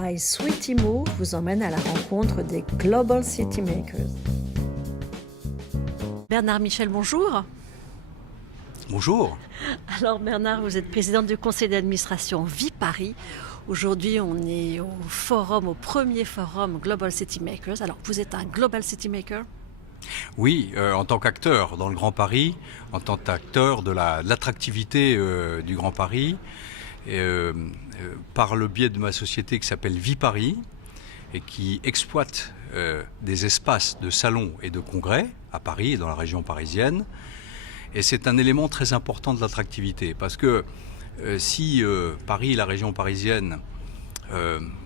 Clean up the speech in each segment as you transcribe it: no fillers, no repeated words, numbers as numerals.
My Sweetie Move vous emmène à la rencontre des Global City Makers. Bernard Michel, bonjour. Bonjour. Alors Bernard, vous êtes président du conseil d'administration Viparis. Aujourd'hui, on est au premier forum Global City Makers. Alors, vous êtes un Global City Maker ? Oui, en tant qu'acteur dans le Grand Paris, en tant qu'acteur de l'attractivité du Grand Paris, par le biais de ma société qui s'appelle Viparis et qui exploite des espaces de salons et de congrès à Paris et dans la région parisienne. Et c'est un élément très important de l'attractivité parce que si Paris et la région parisienne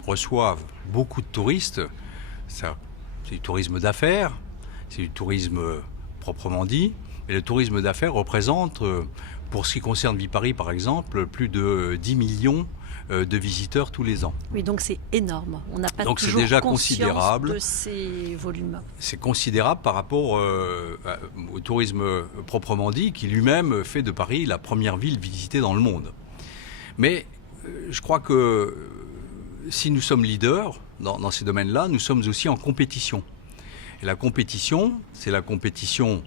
reçoivent beaucoup de touristes, c'est du tourisme d'affaires, c'est du tourisme proprement dit, et le tourisme d'affaires représente, pour ce qui concerne Viparis par exemple, plus de 10 millions de visiteurs tous les ans. Oui, donc c'est énorme. On n'a pas donc toujours c'est déjà conscience considérable de ces volumes. C'est considérable par rapport au tourisme proprement dit, qui lui-même fait de Paris la première ville visitée dans le monde. Mais je crois que si nous sommes leaders dans ces domaines-là, nous sommes aussi en compétition. Et la compétition, c'est la compétition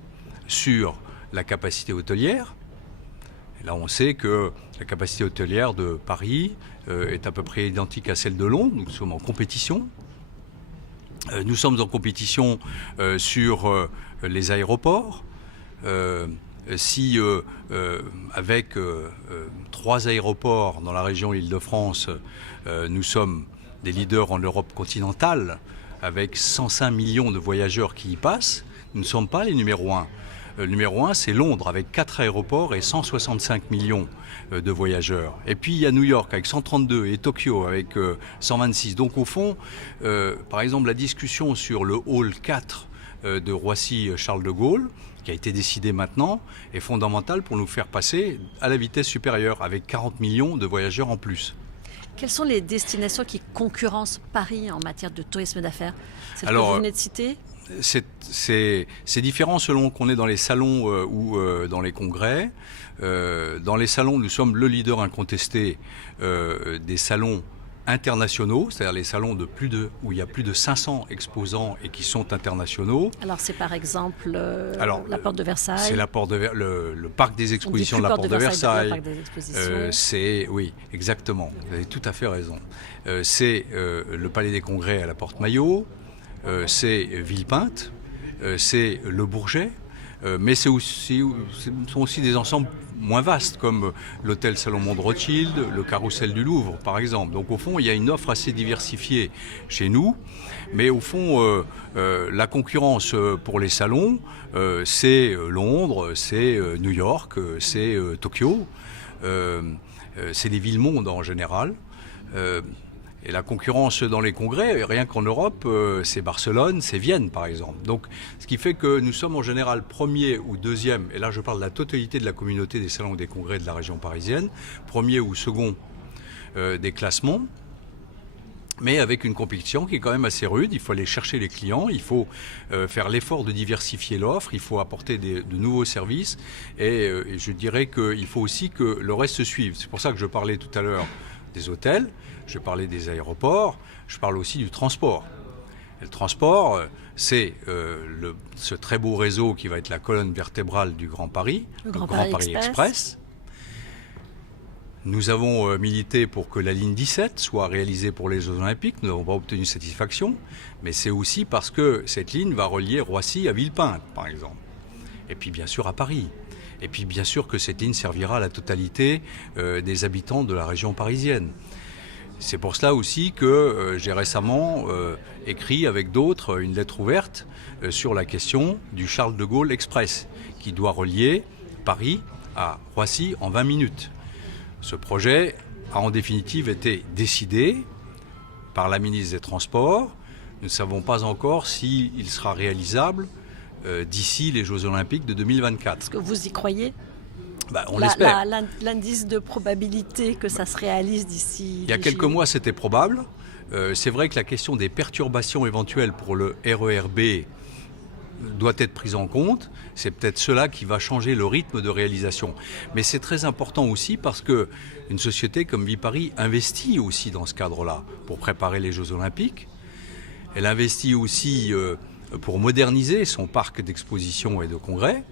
sur la capacité hôtelière. Et là, on sait que la capacité hôtelière de Paris est à peu près identique à celle de Londres. Nous sommes en compétition. Nous sommes en compétition sur les aéroports. Si avec 3 aéroports dans la région Île-de-France, nous sommes des leaders en Europe continentale, avec 105 millions de voyageurs qui y passent, nous ne sommes pas les numéros 1. Le numéro 1, c'est Londres, avec 4 aéroports et 165 millions de voyageurs. Et puis il y a New York avec 132 et Tokyo avec 126. Donc au fond, par exemple, la discussion sur le hall 4 de Roissy-Charles de Gaulle, qui a été décidé maintenant, est fondamentale pour nous faire passer à la vitesse supérieure, avec 40 millions de voyageurs en plus. Quelles sont les destinations qui concurrencent Paris en matière de tourisme d'affaires ? Celles que vous venez de citer ? C'est différent selon qu'on est dans les salons ou dans les congrès. Dans les salons, nous sommes le leader incontesté des salons internationaux, c'est-à-dire les salons où il y a plus de 500 exposants et qui sont internationaux. Alors c'est par exemple la Porte de Versailles. C'est le parc des expositions de la Porte de Versailles. Oui, exactement. Vous avez tout à fait raison. C'est le Palais des Congrès à la Porte Maillot. C'est Villepinte. C'est le Bourget. Mais ce sont aussi des ensembles moins vastes, comme l'hôtel Salomon de Rothschild, le Carrousel du Louvre, par exemple. Donc au fond, il y a une offre assez diversifiée chez nous. Mais au fond, la concurrence pour les salons, c'est Londres, c'est New York, c'est Tokyo. C'est les villes-mondes en général. Et la concurrence dans les congrès, rien qu'en Europe, c'est Barcelone, c'est Vienne par exemple. Donc ce qui fait que nous sommes en général premier ou deuxième, et là je parle de la totalité de la communauté des salons et des congrès de la région parisienne, premier ou second des classements, mais avec une compétition qui est quand même assez rude. Il faut aller chercher les clients, il faut faire l'effort de diversifier l'offre, il faut apporter de nouveaux services, et je dirais qu'il faut aussi que le reste se suive. C'est pour ça que je parlais tout à l'heure des hôtels, je parlais des aéroports, je parle aussi du transport. Et le transport, c'est ce très beau réseau qui va être la colonne vertébrale du Grand Paris, le Grand Paris Express. Nous avons milité pour que la ligne 17 soit réalisée pour les Jeux Olympiques. Nous n'avons pas obtenu satisfaction, mais c'est aussi parce que cette ligne va relier Roissy à Villepinte, par exemple. Et puis bien sûr à Paris. Et puis bien sûr que cette ligne servira à la totalité des habitants de la région parisienne. C'est pour cela aussi que j'ai récemment écrit avec d'autres une lettre ouverte sur la question du Charles de Gaulle Express, qui doit relier Paris à Roissy en 20 minutes. Ce projet a en définitive été décidé par la ministre des Transports. Nous ne savons pas encore s'il sera réalisable d'ici les Jeux Olympiques de 2024. Est-ce que vous y croyez ? On l'espère. L'indice de probabilité que ça se réalise d'ici... Il y a quelques mois, c'était probable. C'est vrai que la question des perturbations éventuelles pour le RER B doit être prise en compte. C'est peut-être cela qui va changer le rythme de réalisation. Mais c'est très important aussi parce qu'une société comme Viparis investit aussi dans ce cadre-là pour préparer les Jeux Olympiques. Elle investit aussi pour moderniser son parc d'expositions et de congrès.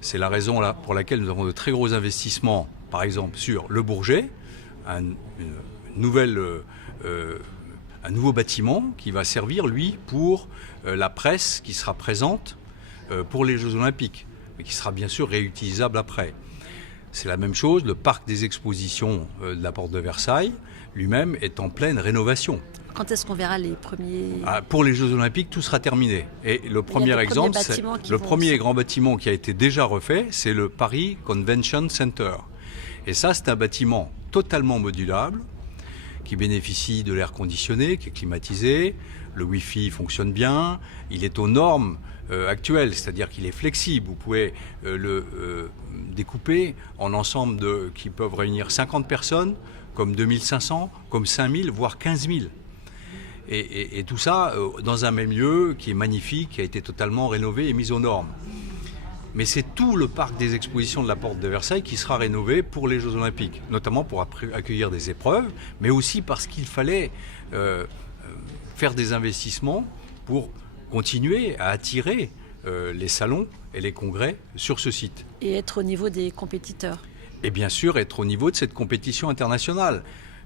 C'est la raison pour laquelle nous avons de très gros investissements, par exemple sur le Bourget, un nouveau bâtiment qui va servir, lui, pour la presse qui sera présente pour les Jeux Olympiques, mais qui sera bien sûr réutilisable après. C'est la même chose, le parc des expositions de la Porte de Versailles, lui-même, est en pleine rénovation. Quand est-ce qu'on verra les premiers... Pour les Jeux Olympiques, tout sera terminé. Et le premier exemple, c'est le premier grand bâtiment qui a été déjà refait, c'est le Paris Convention Center. Et ça, c'est un bâtiment totalement modulable, qui bénéficie de l'air conditionné, qui est climatisé, le Wi-Fi fonctionne bien, il est aux normes actuelles, c'est-à-dire qu'il est flexible. Vous pouvez le découper en ensemble qui peuvent réunir 50 personnes, comme 2500, comme 5000, voire 15 000. Et tout ça dans un même lieu qui est magnifique, qui a été totalement rénové et mis aux normes. Mais c'est tout le parc des expositions de la Porte de Versailles qui sera rénové pour les Jeux Olympiques, notamment pour accueillir des épreuves, mais aussi parce qu'il fallait faire des investissements pour continuer à attirer les salons et les congrès sur ce site. Et être au niveau des compétiteurs. Et bien sûr être au niveau de cette compétition internationale.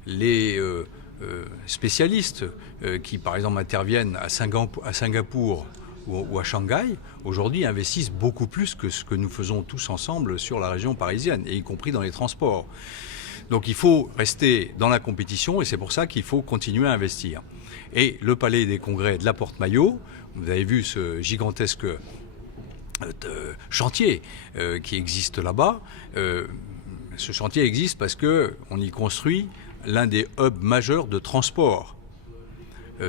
Les spécialistes qui, par exemple, interviennent à Singapour ou à Shanghai, aujourd'hui investissent beaucoup plus que ce que nous faisons tous ensemble sur la région parisienne, et y compris dans les transports. Donc il faut rester dans la compétition et c'est pour ça qu'il faut continuer à investir. Et le Palais des Congrès de la Porte-Maillot, vous avez vu ce gigantesque chantier qui existe là-bas. Ce chantier existe parce qu'on y construit l'un des hubs majeurs de transport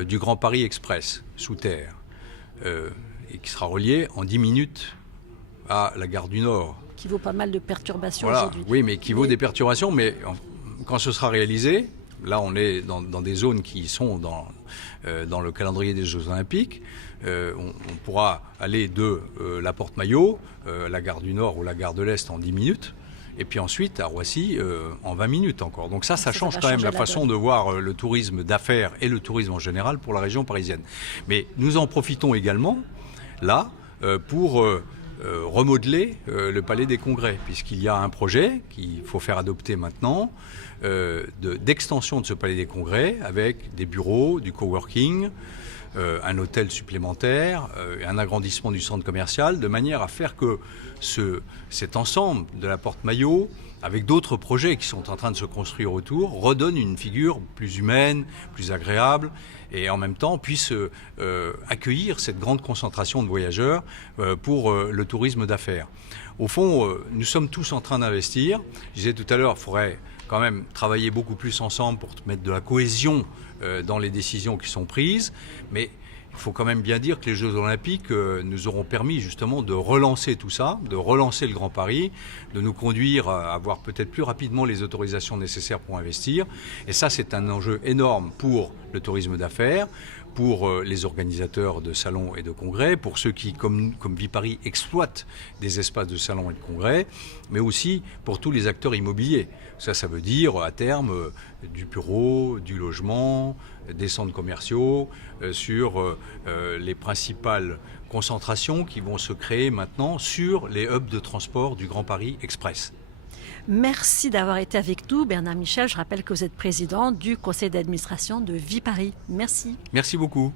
du Grand Paris Express sous terre. Et qui sera relié en 10 minutes à la gare du Nord. Qui vaut pas mal de perturbations aujourd'hui. Oui, mais qui vaut des perturbations, mais quand ce sera réalisé, là on est dans des zones qui sont dans le calendrier des Jeux Olympiques, on pourra aller de la Porte-Maillot, la gare du Nord ou la gare de l'Est en 10 minutes, et puis ensuite à Roissy en 20 minutes encore. Donc ça change quand même la façon de voir le tourisme d'affaires et le tourisme en général pour la région parisienne. Mais nous en profitons également, là, pour remodeler le Palais des Congrès, puisqu'il y a un projet qu'il faut faire adopter maintenant, d'extension de ce Palais des Congrès avec des bureaux, du coworking, un hôtel supplémentaire, un agrandissement du centre commercial, de manière à faire que cet ensemble de la Porte-Maillot, avec d'autres projets qui sont en train de se construire autour, redonne une figure plus humaine, plus agréable, et en même temps puisse accueillir cette grande concentration de voyageurs pour le tourisme d'affaires. Au fond, nous sommes tous en train d'investir. Je disais tout à l'heure, il faudrait quand même travailler beaucoup plus ensemble pour mettre de la cohésion dans les décisions qui sont prises, mais il faut quand même bien dire que les Jeux Olympiques nous auront permis justement de relancer tout ça, de relancer le Grand Paris, de nous conduire à avoir peut-être plus rapidement les autorisations nécessaires pour investir. Et ça, c'est un enjeu énorme pour le tourisme d'affaires, pour les organisateurs de salons et de congrès, pour ceux qui, comme Viparis, exploitent des espaces de salons et de congrès, mais aussi pour tous les acteurs immobiliers. Ça veut dire à terme du bureau, du logement, des centres commerciaux, sur les principales concentrations qui vont se créer maintenant sur les hubs de transport du Grand Paris Express. Merci d'avoir été avec nous, Bernard Michel. Je rappelle que vous êtes président du conseil d'administration de Viparis. Merci. Merci beaucoup.